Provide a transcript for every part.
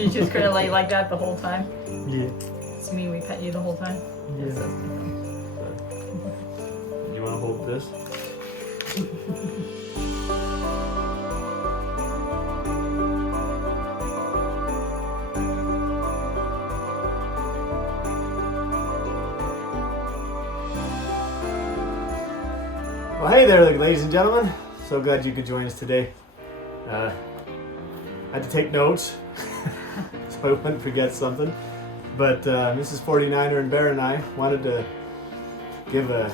You just gonna lay like that the whole time? Yeah. It's me, we pet you the whole time? Yeah. Yes, that's good. You want to hold this? Well, hey there, ladies and gentlemen. So glad you could join us today. I had to take notes so I wouldn't forget something. But Mrs. 49'er and Bear and I wanted to give a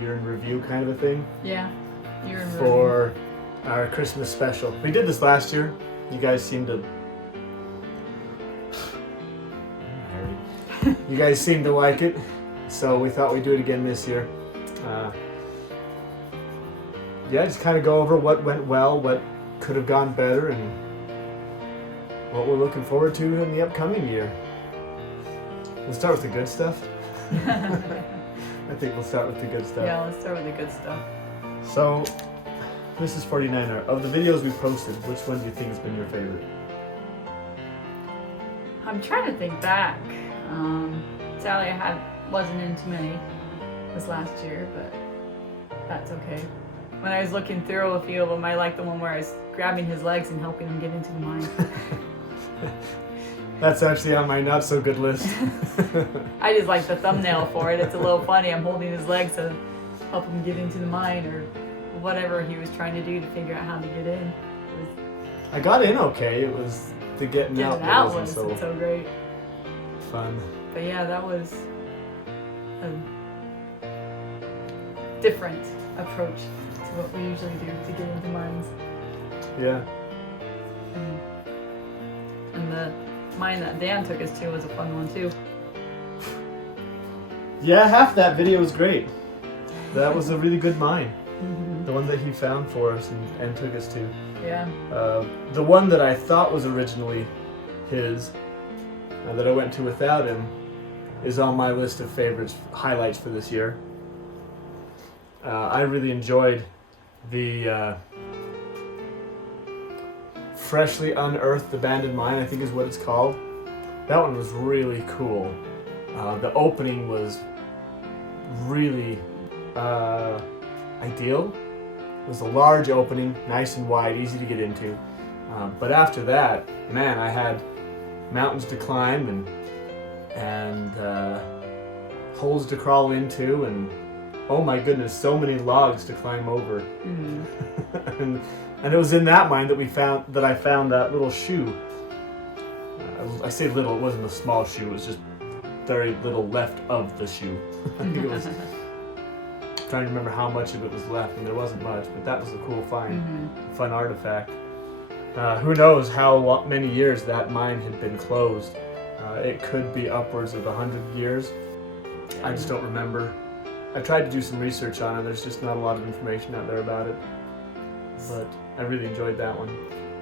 year in review kind of a thing. Yeah, year in review. For our Christmas special. We did this last year. You guys seemed to... You guys seemed to like it. So we thought we'd do it again this year. Yeah, just kind of go over what went well, what could have gone better, and what we're looking forward to in the upcoming year. We'll start with the good stuff. I think we'll start with the good stuff. Yeah, let's start with the good stuff. So, this is 49'er. Of the videos we posted, which one do you think has been your favorite? I'm trying to think back. Sadly, wasn't in too many this last year, but that's okay. When I was looking through a few of them, I liked the one where I was grabbing his legs and helping him get into the mine. That's actually on my not so good list. I just like the thumbnail for it. It's a little funny. I'm holding his legs to help him get into the mine or whatever he was trying to do to figure out how to get in. I got in okay. It was the getting out that wasn't so great. Fun. But yeah, that was a different approach to what we usually do to get into mines. Yeah. And the mine that Dan took us to was a fun one too. Yeah, half that video was great. That was a really good mine. Mm-hmm. The one that he found for us and took us to. Yeah. The one that I thought was originally his, that I went to without him, is on my list of favorites, highlights for this year. I really enjoyed the freshly unearthed abandoned mine, I think is what it's called. That one was really cool. The opening was really ideal. It was a large opening, nice and wide, easy to get into. But after that, man, I had mountains to climb and holes to crawl into, and oh my goodness, so many logs to climb over. Mm-hmm. and it was in that mine that I found that little shoe. I say little, it wasn't a small shoe, it was just very little left of the shoe. I think it was, trying to remember how much of it was left, and there wasn't much, but that was a cool find, fun artifact. Who knows how many years that mine had been closed. It could be upwards of 100 years. I just don't remember. I tried to do some research on it, there's just not a lot of information out there about it. But I really enjoyed that one.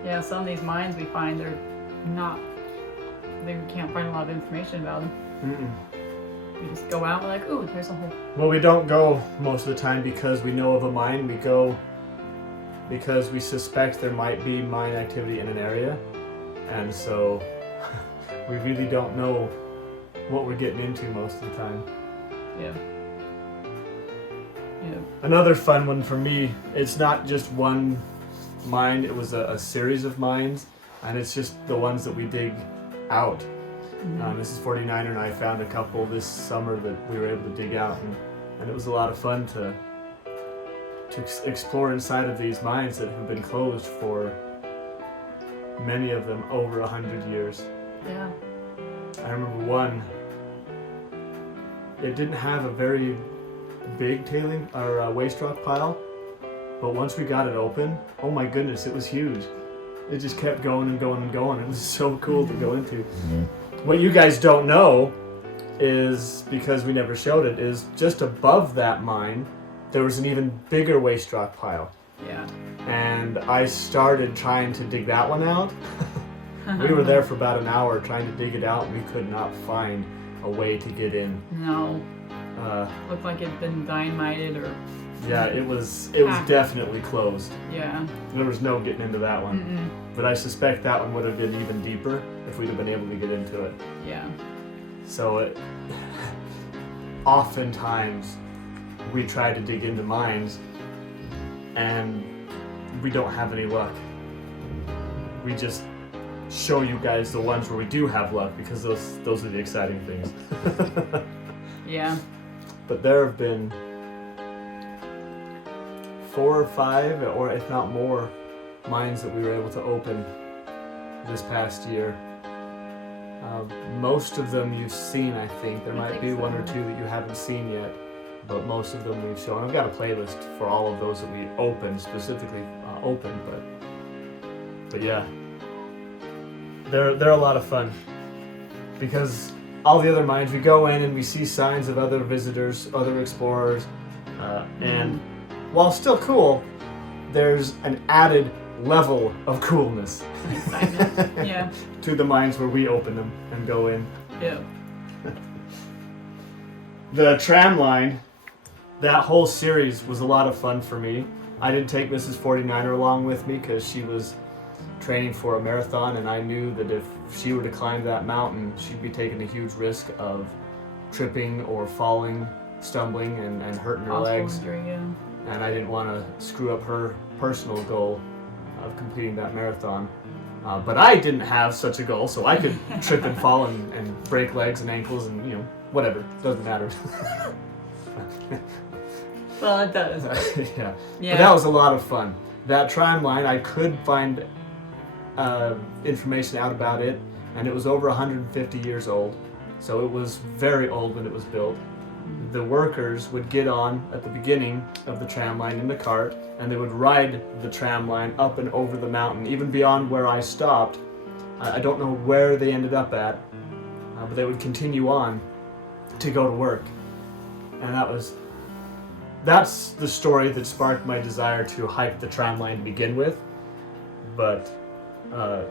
Yeah, some of these mines we find we can't find a lot of information about them. We just go out and we're like, ooh, there's a hole. Well, we don't go most of the time because we know of a mine. We go because we suspect there might be mine activity in an area. And so we really don't know what we're getting into most of the time. Yeah. Yeah. Another fun one for me, it's not just one mine, it was a series of mines, and it's just the ones that we dig out. Mrs. 49'er and I found a couple this summer that we were able to dig out, and it was a lot of fun to explore inside of these mines that have been closed for many of them over 100 years. Yeah. I remember one, it didn't have a very big tailing or waste rock pile, but once we got it open, oh my goodness, it was huge. It just kept going and going and going. It was so cool to go into. What you guys don't know is, because we never showed it, is just above that mine there was an even bigger waste rock pile. Yeah. And I started trying to dig that one out. We were there for about an hour trying to dig it out, and we could not find a way to get in. No. Looked like it'd been dynamited or Yeah, it was Ah. definitely closed. Yeah. There was no getting into that one. Mm-mm. But I suspect that one would have been even deeper if we'd have been able to get into it. Yeah. So oftentimes we try to dig into mines and we don't have any luck. We just show you guys the ones where we do have luck because those are the exciting things. Yeah. But there have been 4 or 5, or if not more, mines that we were able to open this past year. Most of them you've seen, I think. There might be 1 or 2 that you haven't seen yet, but most of them we've shown. I've got a playlist for all of those that we opened, specifically opened, but yeah. They're a lot of fun because all the other mines, we go in and we see signs of other visitors, other explorers, and while still cool, there's an added level of coolness Excitement. Yeah. to the mines where we open them and go in. Yeah. The tram line, that whole series was a lot of fun for me. I didn't take Mrs. 49'er along with me because she was training for a marathon, and I knew that if she were to climb that mountain, she'd be taking a huge risk of tripping or falling, stumbling, and hurting her legs. Injury, yeah. And I didn't want to screw up her personal goal of completing that marathon. But I didn't have such a goal, so I could trip and fall and break legs and ankles and, whatever. Doesn't matter. Well, it does. Yeah. Yeah. But that was a lot of fun. That tram line, I could find information out about it, and it was over 150 years old. So it was very old when it was built. The workers would get on at the beginning of the tram line in the cart, and they would ride the tram line up and over the mountain, even beyond where I stopped. I don't know where they ended up at, but they would continue on to go to work. And that's the story that sparked my desire to hike the tram line to begin with. But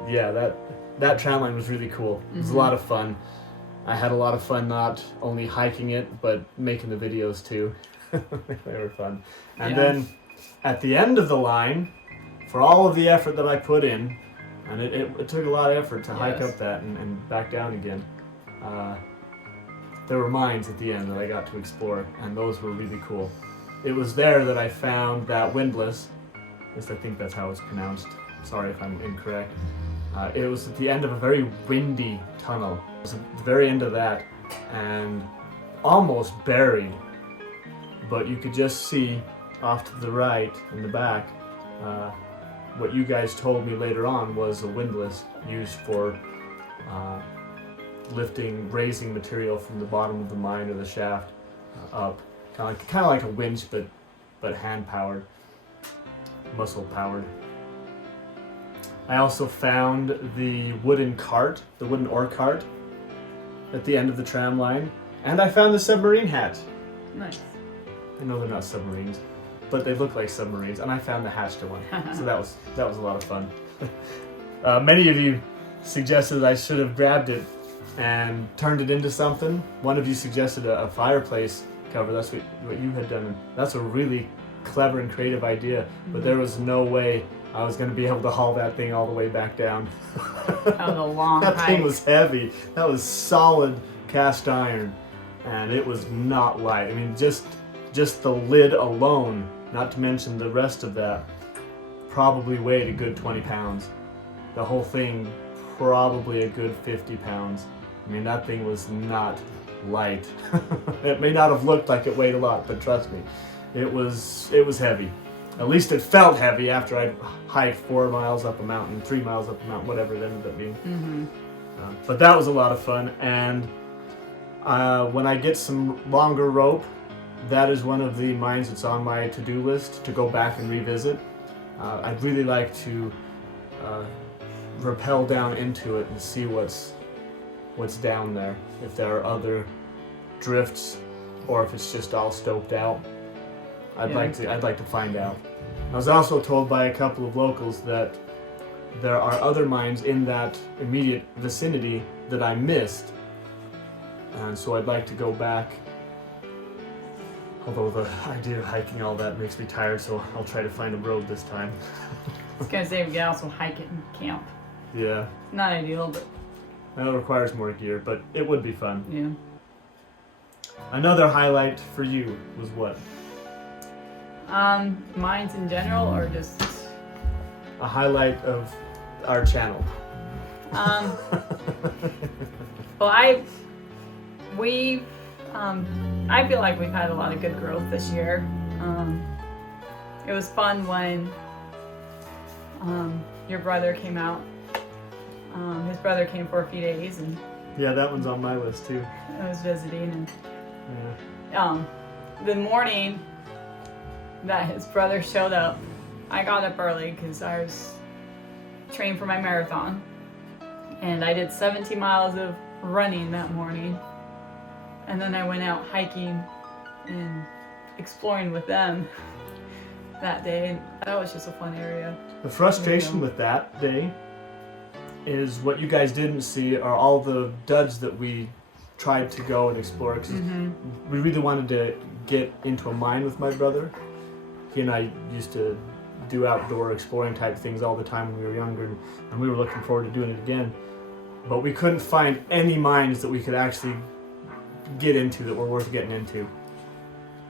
yeah, that tram line was really cool. It was a lot of fun. I had a lot of fun not only hiking it, but making the videos too. They were fun. And then at the end of the line, for all of the effort that I put in, and it took a lot of effort to hike up that and back down again, there were mines at the end that I got to explore, and those were really cool. It was there that I found that windlass, at least I think that's how it's pronounced. Sorry if I'm incorrect. It was at the end of a very windy tunnel. It was at the very end of that, and almost buried, but you could just see off to the right in the back. What you guys told me later on was a windlass used for raising material from the bottom of the mine or the shaft up, kind of like a winch, but hand powered, muscle powered. I also found the wooden ore cart at the end of the tram line, and I found the submarine hatch. Nice. I know they're not submarines, but they look like submarines, and I found the hatched one. So that was a lot of fun. Many of you suggested that I should have grabbed it and turned it into something. One of you suggested a fireplace cover. That's what you had done. And that's a really clever and creative idea, but there was no way I was going to be able to haul that thing all the way back down. That was a long That hike. thing was heavy. That was solid cast iron, and it was not light. I mean, just the lid alone, not to mention the rest of that, probably weighed a good 20 pounds. The whole thing, probably a good 50 pounds. I mean, that thing was not light. It may not have looked like it weighed a lot, but trust me, it was heavy. At least it felt heavy after I'd hiked 4 miles up a mountain, 3 miles up a mountain, whatever it ended up being. But that was a lot of fun, and when I get some longer rope, that is one of the mines that's on my to-do list to go back and revisit. I'd really like to rappel down into it and see what's down there, if there are other drifts or if it's just all stoped out. I'd like to find out. I was also told by a couple of locals that there are other mines in that immediate vicinity that I missed, and so I'd like to go back Although the idea of hiking all that makes me tired, so I'll try to find a road this time. I was gonna say we could also hike it and camp. Yeah, Not ideal, but that requires more gear, but it would be fun. yeah. Another highlight for you was what? Mines in general, or just A highlight of our channel. Well, I feel like we've had a lot of good growth this year. It was fun when your brother came out. His brother came for a few days, and Yeah, that one's on my list too. I was visiting. And Yeah. the morning that his brother showed up, I got up early because I was trained for my marathon, and I did 17 miles of running that morning, and then I went out hiking and exploring with them that day, and that was just a fun area. The frustration with that day is what you guys didn't see are all the duds that we tried to go and explore. 'Cause we really wanted to get into a mine with my brother. He and I used to do outdoor exploring type things all the time when we were younger, and we were looking forward to doing it again. But we couldn't find any mines that we could actually get into that were worth getting into.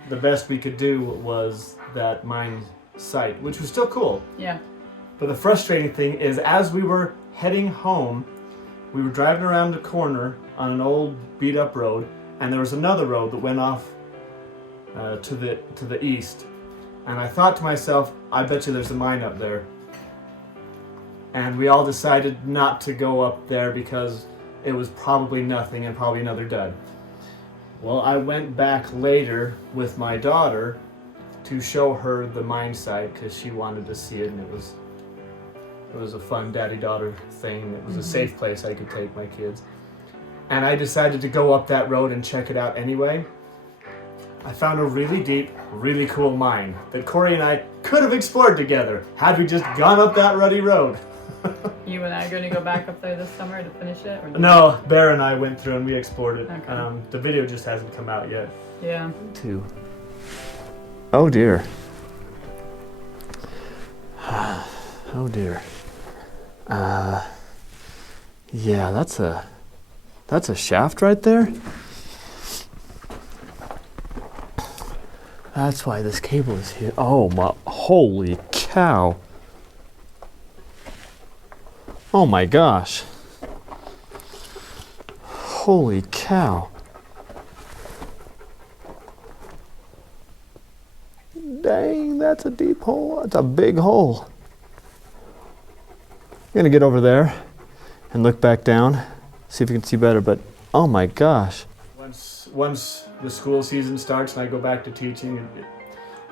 The best we could do was that mine site, which was still cool. Yeah. But the frustrating thing is, as we were heading home, we were driving around a corner on an old beat up road, and there was another road that went off to the east. And I thought to myself, I bet you there's a mine up there. And we all decided not to go up there because it was probably nothing and probably another dud. Well, I went back later with my daughter to show her the mine site because she wanted to see it, and it was a fun daddy-daughter thing. It was a safe place I could take my kids. And I decided to go up that road and check it out anyway. I found a really deep, really cool mine that Corey and I could have explored together had we just gone up that ruddy road. You and I are going to go back up there this summer to finish it? Or No, Bear and I went through and we explored it. Okay. The video just hasn't come out yet. Yeah. Two. Oh dear. Oh dear. Yeah, that's a shaft right there. That's why this cable is here. Oh my, holy cow. Oh my gosh. Holy cow. Dang, that's a deep hole. That's a big hole. I'm gonna get over there and look back down, see if you can see better, but oh my gosh. Once the school season starts and I go back to teaching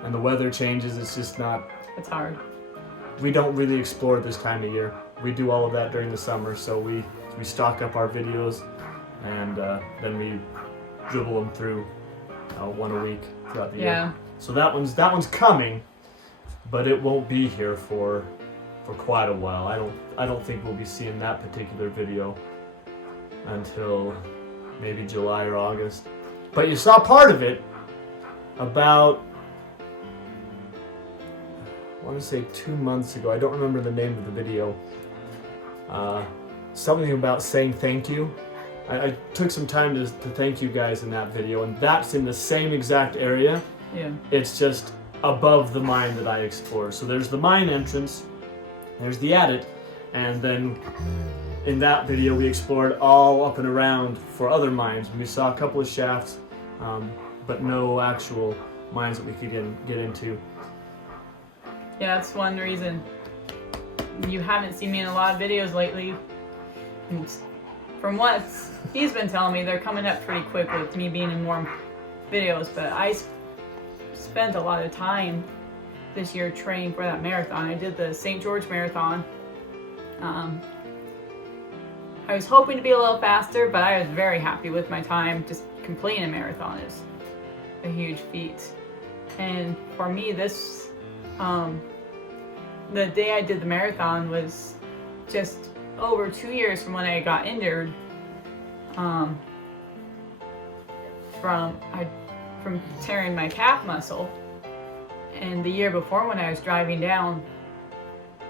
and the weather changes, it's just not... It's hard. We don't really explore this time of year. We do all of that during the summer, so we stock up our videos and then we dribble them through one a week throughout the year. So that one's coming, but it won't be here for quite a while. I don't think we'll be seeing that particular video until maybe July or August. But you saw part of it about, I want to say 2 months ago. I don't remember the name of the video. Something about saying thank you. I took some time to thank you guys in that video, and that's in the same exact area. Yeah. It's just above the mine that I explored. So there's the mine entrance, there's the adit, and then in that video we explored all up and around for other mines. We saw a couple of shafts, but no actual mines that we could get into. Yeah, that's one reason you haven't seen me in a lot of videos lately. And from what he's been telling me, they're coming up pretty quick with me being in more videos, but I spent a lot of time this year training for that marathon. I did the St. George Marathon. I was hoping to be a little faster, but I was very happy with my time. Just completing a marathon is a huge feat. And for me, this, the day I did the marathon was just over 2 years from when I got from from tearing my calf muscle. And the year before, when I was driving down,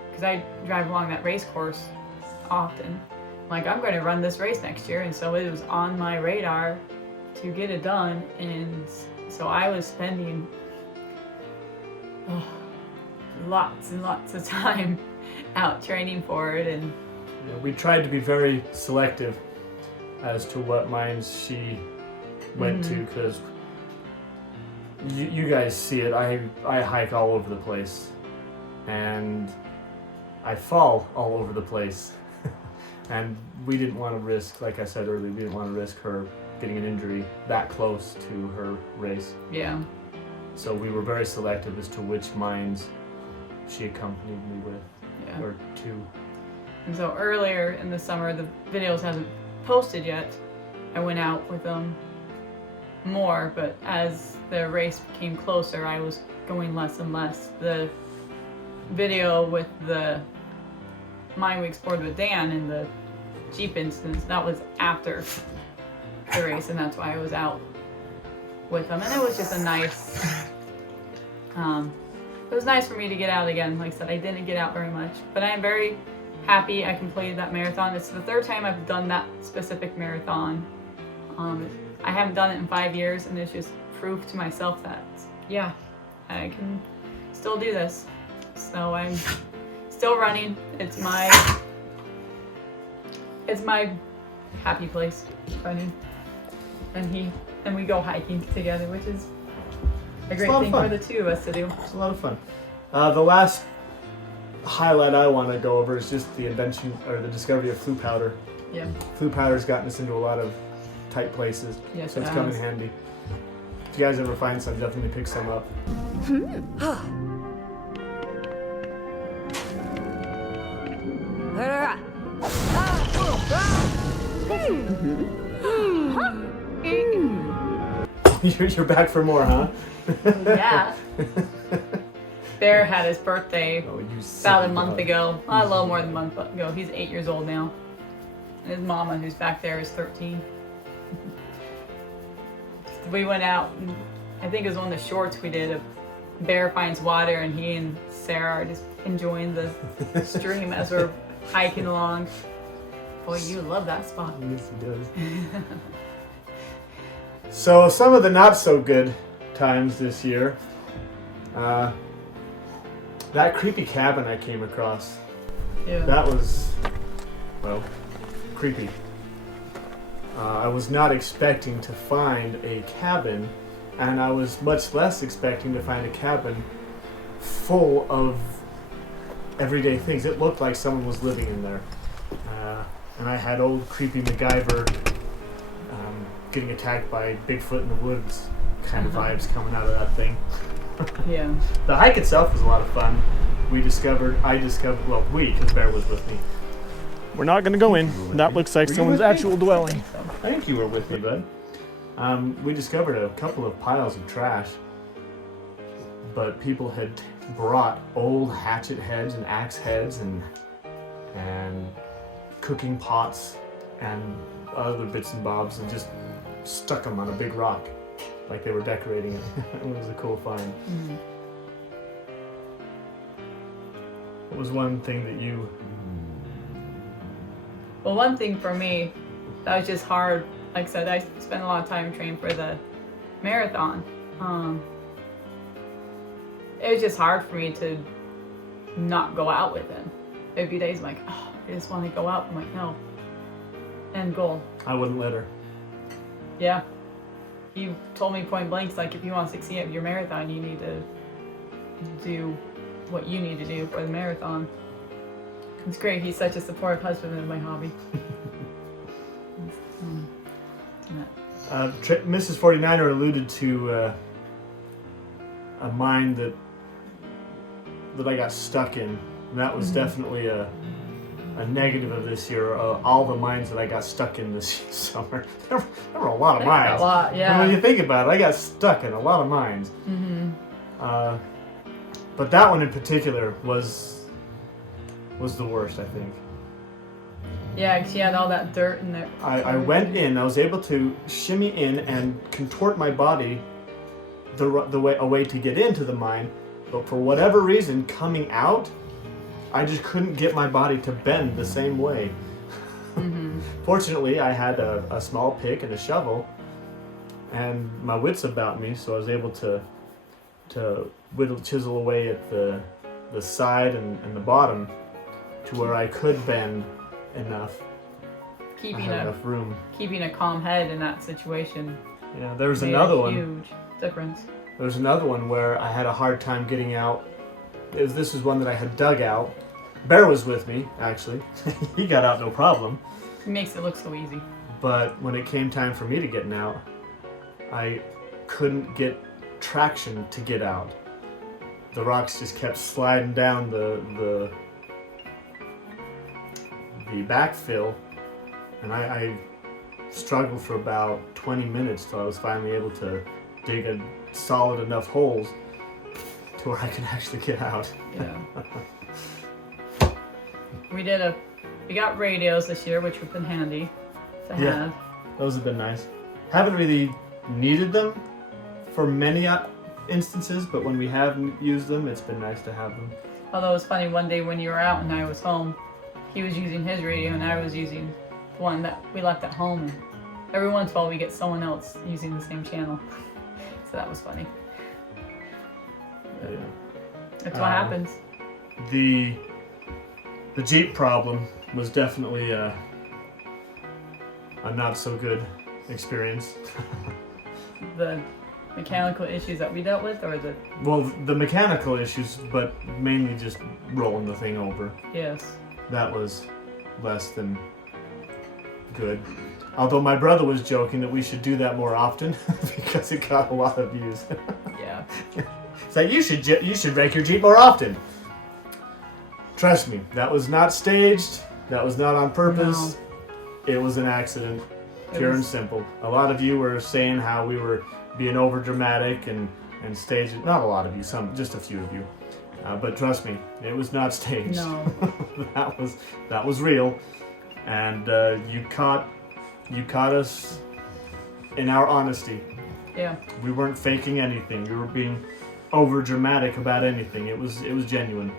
because I drive along that race course often, I'm like, I'm going to run this race next year. And so it was on my radar to get it done. And so I was spending lots and lots of time out training for it. And we tried to be very selective as to what mines she went to, because you guys see it. I hike all over the place, and I fall all over the place. And we didn't want to risk, like I said earlier, we didn't want to risk her getting an injury that close to her race. Yeah. So we were very selective as to which mines she accompanied me with, or to. And so earlier in the summer, the videos hasn't posted yet. I went out with them more, but as the race became closer, I was going less and less. The video with the mine we explored with Dan in the Jeep instance, that was after the race, and that's why I was out with them. And it was just a nice, it was nice for me to get out again. Like I said, I didn't get out very much, but I am very happy I completed that marathon. It's the third time I've done that specific marathon. I haven't done it in 5 years, and it's just proof to myself that, yeah, I can still do this. So I'm still running. It's my happy place, running. And we go hiking together, which is a great thing for the two of us to do. It's a lot of fun. The last highlight I want to go over is just the invention or the discovery of flue powder. Yeah. Flue powder's gotten us into a lot of tight places, yes, so it's come in handy. If you guys ever find some, definitely pick some up. You're back for more, huh? Yeah. Bear had his birthday about a month ago. A little more than a month ago. He's 8 years old now. And his mama, who's back there, is 13. We went out, and I think it was one of the shorts we did. A bear finds water, and he and Sarah are just enjoying the stream as we're hiking along. Boy, you love that spot. Yes, he does. So some of the not so good times this year. That creepy cabin I came across. Yeah. That was, well, creepy. I was not expecting to find a cabin, and I was much less expecting to find a cabin full of everyday things. It looked like someone was living in there. And I had old creepy MacGyver getting attacked by Bigfoot in the woods kind of vibes coming out of that thing. Yeah. The hike itself was a lot of fun. I discovered, because Bear was with me. We're not going to go in. That looks like someone's actual dwelling. I think you were with me, bud. We discovered a couple of piles of trash, but people had brought old hatchet heads and axe heads and cooking pots and other bits and bobs and just stuck them on a big rock like they were decorating it. It was a cool find. Mm-hmm. What was one thing that you... Well, one thing for me that was just hard, like I said, I spent a lot of time training for the marathon. It was just hard for me to not go out with him. There'd be days I'm like, oh, I just want to go out. I'm like, no. End goal. I wouldn't let her. Yeah. He told me point blank, like, if you want to succeed at your marathon, you need to do what you need to do for the marathon. It's great. He's such a supportive husband in my hobby. Mrs. 49'er alluded to a mine that I got stuck in. And that was definitely a negative of this year. All the mines that I got stuck in this summer. There were a lot of mines. A lot, yeah. And when you think about it, I got stuck in a lot of mines. Mm-hmm. But that one in particular was the worst, I think. Yeah, because you had all that dirt in there. I went in, I was able to shimmy in and contort my body a way to get into the mine, but for whatever reason, coming out, I just couldn't get my body to bend the same way. Mm-hmm. Fortunately, I had a small pick and a shovel, and my wits about me, so I was able to chisel away at the side and the bottom to where I could bend enough. I had enough room. Keeping a calm head in that situation. Yeah, there was made another a one. Huge difference. There was another one where I had a hard time getting out. This was one that I had dug out. Bear was with me, actually. He got out no problem. It makes it look so easy. But when it came time for me to get out, I couldn't get traction to get out. The rocks just kept sliding down the backfill, and I struggled for about 20 minutes till I was finally able to dig a solid enough holes to where I could actually get out. Yeah. We got radios this year, which have been handy to have. Those have been nice. Haven't really needed them for many instances, but when we have used them, it's been nice to have them. Although it was funny, one day when you were out and I was home, he was using his radio and I was using the one that we left at home. And every once in a while we get someone else using the same channel. So that was funny. Yeah. That's what happens. The Jeep problem was definitely a not so good experience. The mechanical issues that we dealt with, or the... Well, the mechanical issues, but mainly just rolling the thing over. Yes. That was less than good. Although my brother was joking that we should do that more often because it got a lot of views. Yeah. It's like, you should rake your Jeep more often. Trust me, that was not staged. That was not on purpose. No. It was an accident, pure and simple. A lot of you were saying how we were being over dramatic and staged. Not a lot of you, just a few of you. But trust me, it was not staged. No. that was real, and you caught us in our honesty. Yeah. We weren't faking anything. We were being over dramatic about anything. It was genuine.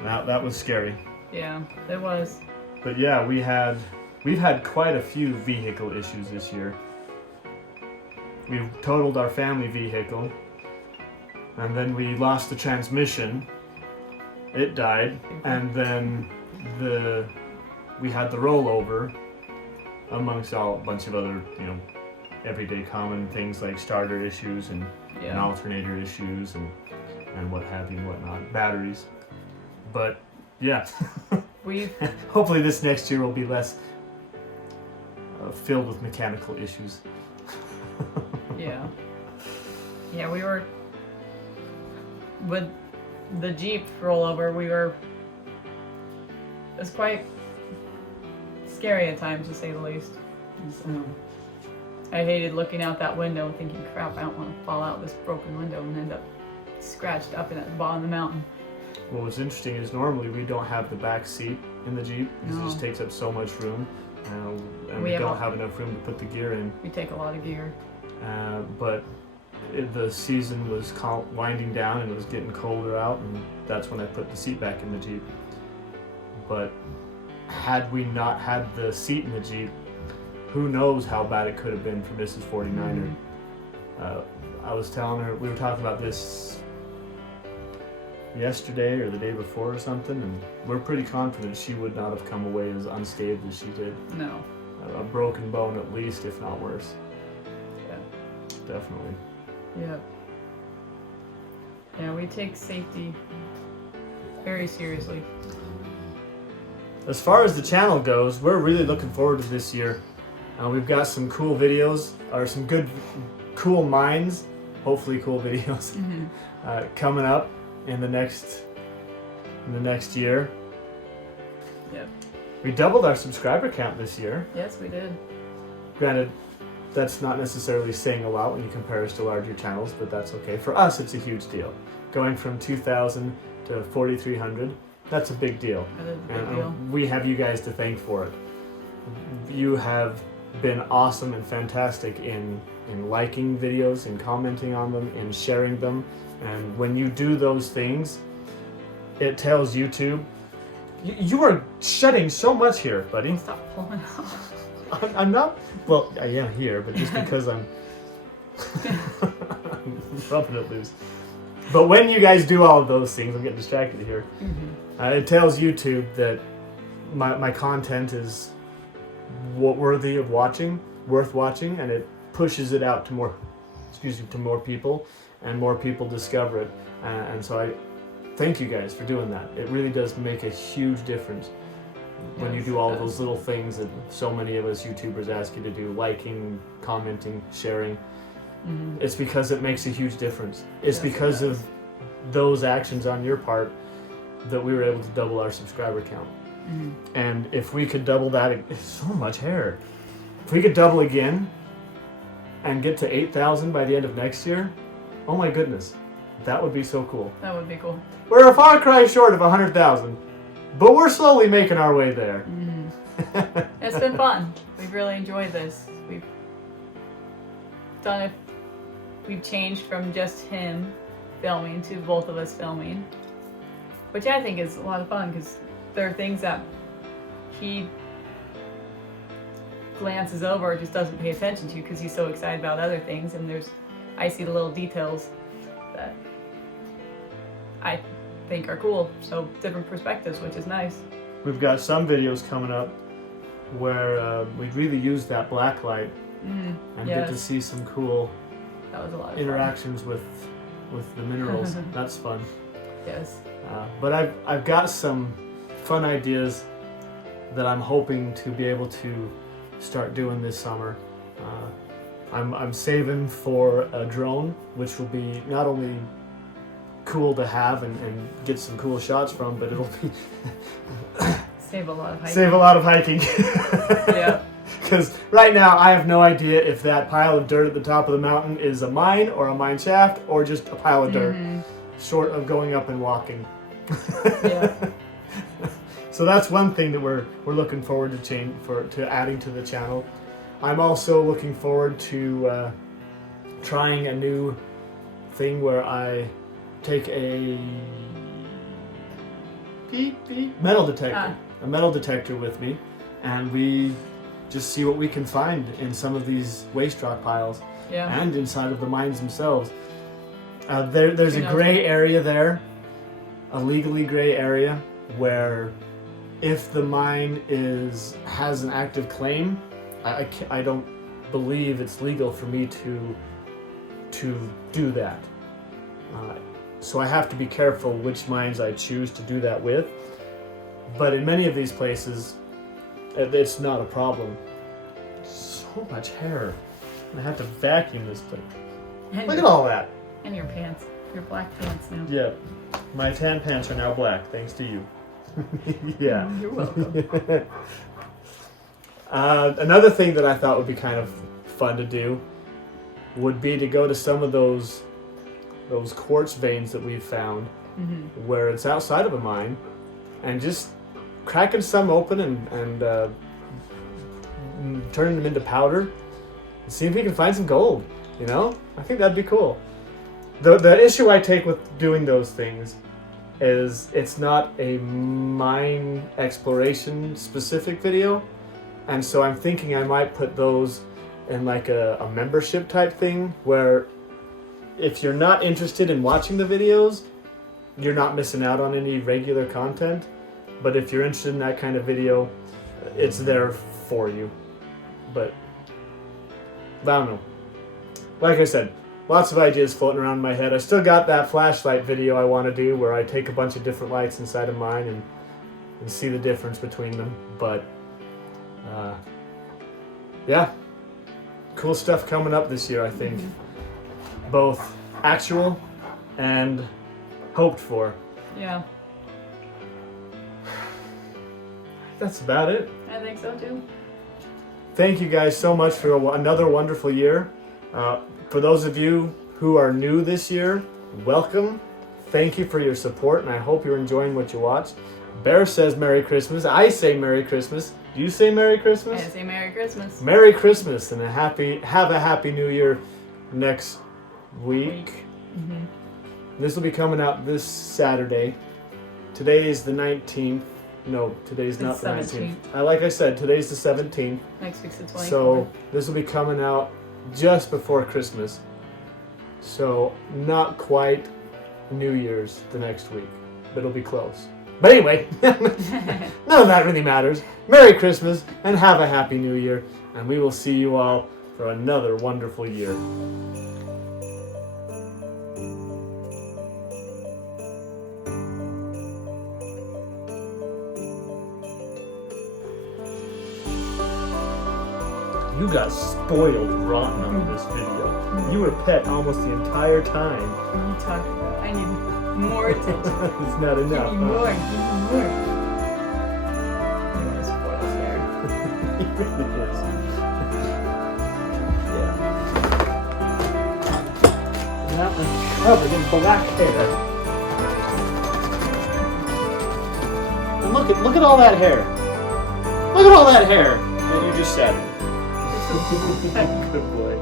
That was scary. Yeah, it was. But yeah, we've had quite a few vehicle issues this year. We've totaled our family vehicle, and then we lost the transmission. It died, and then we had the rollover, amongst a bunch of other, everyday common things like starter issues and alternator issues and what have you and whatnot, batteries. But yeah, hopefully this next year will be less filled with mechanical issues. Yeah, we were with the Jeep rollover. It was quite scary at times, to say the least. So, I hated looking out that window and thinking, crap, I don't want to fall out this broken window and end up scratched up at the bottom of the mountain. Well, what's interesting is normally we don't have the back seat in the Jeep because it just takes up so much room, and we don't have enough room to put the gear in. We take a lot of gear. But the season was winding down and it was getting colder out, and that's when I put the seat back in the Jeep. But had we not had the seat in the Jeep, who knows how bad it could have been for Mrs. 49'er. I was telling her, we were talking about this yesterday or the day before or something, and we're pretty confident she would not have come away as unscathed as she did. No. A broken bone at least, if not worse. Yeah. Definitely. Yeah. Yeah, we take safety very seriously. As far as the channel goes, we're really looking forward to this year. We've got some cool videos, or some good, cool minds, hopefully cool videos, coming up in the next year. Yep. We doubled our subscriber count this year. Yes, we did. Granted, that's not necessarily saying a lot when you compare us to larger channels, but that's okay. For us, it's a huge deal. Going from 2,000 to 4,300, that's a big deal. That is a big deal. We have you guys to thank for it. You have been awesome and fantastic in liking videos, in commenting on them, in sharing them. And when you do those things, it tells YouTube, you are shedding so much here, buddy. Stop pulling off. I'm not, well, I am here, but just because I'm rubbing it loose. But when you guys do all of those things, I'm getting distracted here. It tells YouTube that my content is worthy of watching, worth watching, and it pushes it out to more people, and more people discover it. And so I thank you guys for doing that. It really does make a huge difference when you do all those little things that so many of us YouTubers ask you to do, liking, commenting, sharing. It's because it makes a huge difference. It's because of those actions on your part that we were able to double our subscriber count. And if we could double that, it's so much hair. If we could double again and get to 8,000 by the end of next year, oh my goodness, that would be so cool. That would be cool. We're a far cry short of 100,000, but we're slowly making our way there. It's been fun. We've really enjoyed this. We've done it. We've changed from just him filming to both of us filming, which I think is a lot of fun because there are things that he glances over or just doesn't pay attention to because he's so excited about other things, and I see the little details that I think are cool. So different perspectives, which is nice. We've got some videos coming up where we really use that black light and get to see some cool that was a lot of interactions with the minerals. That's fun. Yes. But I've got some fun ideas that I'm hoping to be able to start doing this summer. I'm saving for a drone, which will be not only cool to have and get some cool shots from, but it'll be save a lot of hiking. Save a lot of hiking. Yeah. Because right now I have no idea if that pile of dirt at the top of the mountain is a mine or a mine shaft or just a pile of dirt, short of going up and walking. Yeah. So that's one thing that we're looking forward to adding to the channel. I'm also looking forward to trying a new thing where I take a metal detector with me, and we just see what we can find in some of these waste rock piles and inside of the mines themselves. There's a gray area there, a legally gray area, where if the mine has an active claim, I don't believe it's legal for me to do that. So I have to be careful which mines I choose to do that with. But in many of these places, it's not a problem. So much hair. I have to vacuum this thing. Look at all that. And your pants. Your black pants now. Yeah. My tan pants are now black, thanks to you. Yeah. You're welcome. Another thing that I thought would be kind of fun to do would be to go to some of those quartz veins that we've found where it's outside of a mine and just cracking some open and turning them into powder and see if we can find some gold. You know? I think that'd be cool. The issue I take with doing those things is it's not a mine exploration specific video, and so I'm thinking I might put those in like a membership type thing where if you're not interested in watching the videos, you're not missing out on any regular content, but if you're interested in that kind of video, it's there for you. But I don't know. Like I said, lots of ideas floating around in my head. I still got that flashlight video I want to do where I take a bunch of different lights inside of mine and see the difference between them. But yeah, cool stuff coming up this year, I think. Both actual and hoped for. Yeah. That's about it. I think so too. Thank you guys so much for another wonderful year. For those of you who are new this year, welcome. Thank you for your support, and I hope you're enjoying what you watch. Bear says Merry Christmas. I say Merry Christmas. Do you say Merry Christmas? I say Merry Christmas. Merry Christmas and have a Happy New Year next week. Mm-hmm. This will be coming out this Saturday. Today is the 19th. No, today's not the 19th. Like I said, today's the 17th. Next week's the 24th. So this will be coming out just before Christmas. So not quite New Year's the next week, but it'll be close. But anyway, none of that really matters. Merry Christmas and have a Happy New Year, and we will see you all for another wonderful year. You got spoiled rotten on this video. You were pet almost the entire time. What are you talking about? I need more attention. It's not enough. Give me more. Give me more. You want to spoil his hair. He really is. Yeah. That one's covered in black hair. And look at all that hair. Look at all that hair. And you just said it. Good boy.